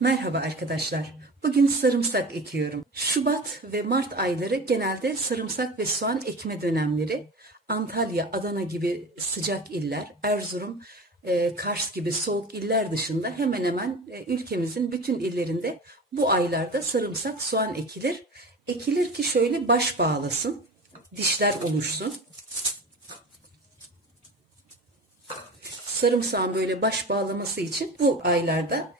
Merhaba arkadaşlar. Bugün sarımsak ekiyorum. Şubat ve Mart ayları genelde sarımsak ve soğan ekme dönemleri. Antalya, Adana gibi sıcak iller, Erzurum, Kars gibi soğuk iller dışında hemen hemen ülkemizin bütün illerinde bu aylarda sarımsak, soğan ekilir. Ekilir ki şöyle baş bağlasın, dişler oluşsun. Sarımsağın böyle baş bağlaması için bu aylarda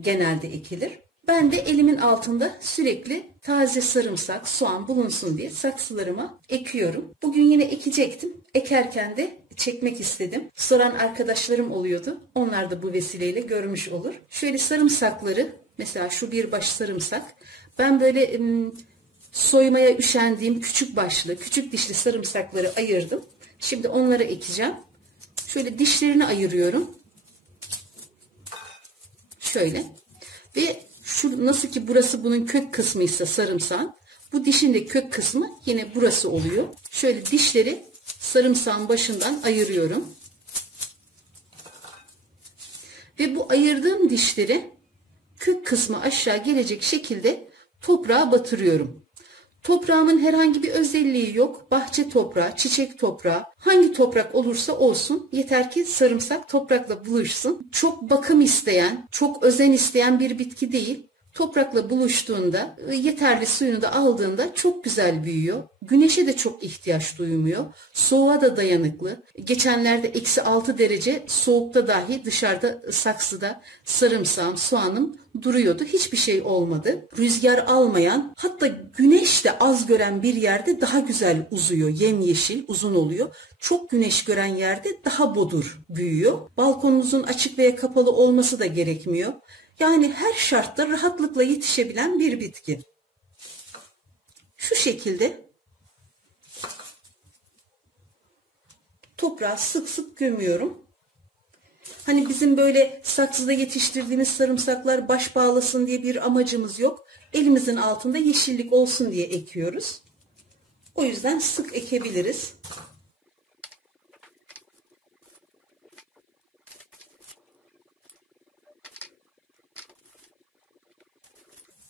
genelde ekilir. Ben de elimin altında sürekli taze sarımsak, soğan bulunsun diye saksılarıma ekiyorum. Bugün yine ekecektim. Ekerken de çekmek istedim. Soran arkadaşlarım oluyordu. Onlar da bu vesileyle görmüş olur. Şöyle sarımsakları, mesela şu bir baş sarımsak. Ben böyle soymaya üşendiğim küçük başlı, küçük dişli sarımsakları ayırdım. Şimdi onları ekeceğim. Şöyle dişlerini ayırıyorum. Şöyle. Ve şu nasıl ki burası bunun kök kısmıysa sarımsağın, bu dişin de kök kısmı yine burası oluyor. Şöyle dişleri sarımsağın başından ayırıyorum. Ve bu ayırdığım dişleri kök kısmı aşağı gelecek şekilde toprağa batırıyorum. Toprağımın herhangi bir özelliği yok. Bahçe toprağı, çiçek toprağı, hangi toprak olursa olsun yeter ki sarımsak toprakla buluşsun. Çok bakım isteyen, çok özen isteyen bir bitki değil. Toprakla buluştuğunda, yeterli suyunu da aldığında çok güzel büyüyor. Güneşe de çok ihtiyaç duymuyor. Soğuğa da dayanıklı. Geçenlerde -6 derece soğukta dahi dışarıda saksıda sarımsağım, soğanım duruyordu. Hiçbir şey olmadı. Rüzgar almayan, hatta güneş de az gören bir yerde daha güzel uzuyor. Yemyeşil, uzun oluyor. Çok güneş gören yerde daha bodur büyüyor. Balkonunuzun açık veya kapalı olması da gerekmiyor. Yani her şartta rahatlıkla yetişebilen bir bitki. Şu şekilde toprağa sık sık gömüyorum. Hani bizim böyle saksıda yetiştirdiğimiz sarımsaklar baş bağlasın diye bir amacımız yok. Elimizin altında yeşillik olsun diye ekiyoruz. O yüzden sık ekebiliriz.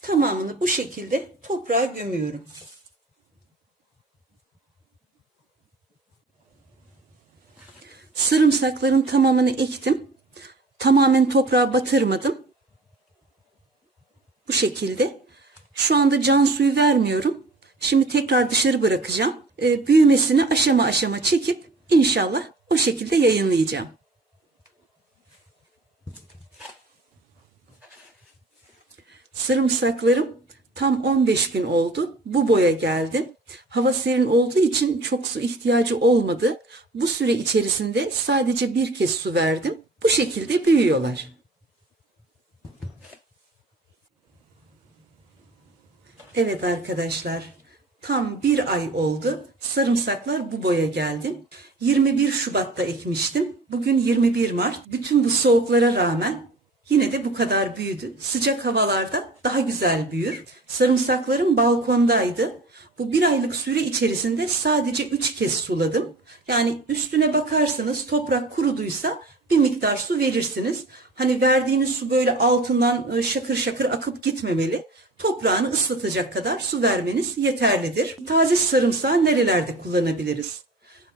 Tamamını bu şekilde toprağa gömüyorum. Sarımsakların tamamını ektim. Tamamen toprağa batırmadım. Bu şekilde. Şu anda can suyu vermiyorum. Şimdi tekrar dışarı bırakacağım. Büyümesini aşama aşama çekip inşallah o şekilde yayınlayacağım. Sarımsaklarım tam 15 gün oldu. Bu boya geldi. Hava serin olduğu için çok su ihtiyacı olmadı. Bu süre içerisinde sadece bir kez su verdim. Bu şekilde büyüyorlar. Evet arkadaşlar, tam bir ay oldu. Sarımsaklar bu boya geldi. 21 Şubat'ta ekmiştim. Bugün 21 Mart. Bütün bu soğuklara rağmen yine de bu kadar büyüdü. Sıcak havalarda daha güzel büyür. Sarımsaklarım balkondaydı. Bu bir aylık süre içerisinde sadece 3 kez suladım. Yani üstüne bakarsanız toprak kuruduysa bir miktar su verirsiniz. Hani verdiğiniz su böyle altından şakır şakır akıp gitmemeli. Toprağını ıslatacak kadar su vermeniz yeterlidir. Taze sarımsağı nerelerde kullanabiliriz?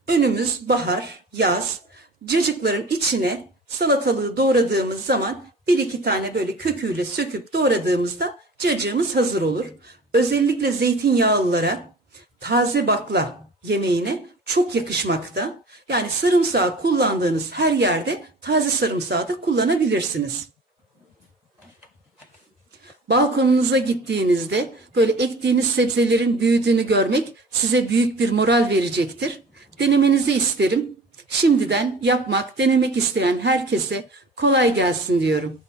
Önümüz bahar, yaz. Cacıkların içine salatalığı doğradığımız zaman bir iki tane böyle köküyle söküp doğradığımızda cacığımız hazır olur. Özellikle zeytinyağlılara taze bakla yemeğine çok yakışmakta. Yani sarımsağı kullandığınız her yerde taze sarımsağı da kullanabilirsiniz. Balkonunuza gittiğinizde böyle ektiğiniz sebzelerin büyüdüğünü görmek size büyük bir moral verecektir. Denemenizi isterim. Şimdiden yapmak, denemek isteyen herkese kolay gelsin diyorum.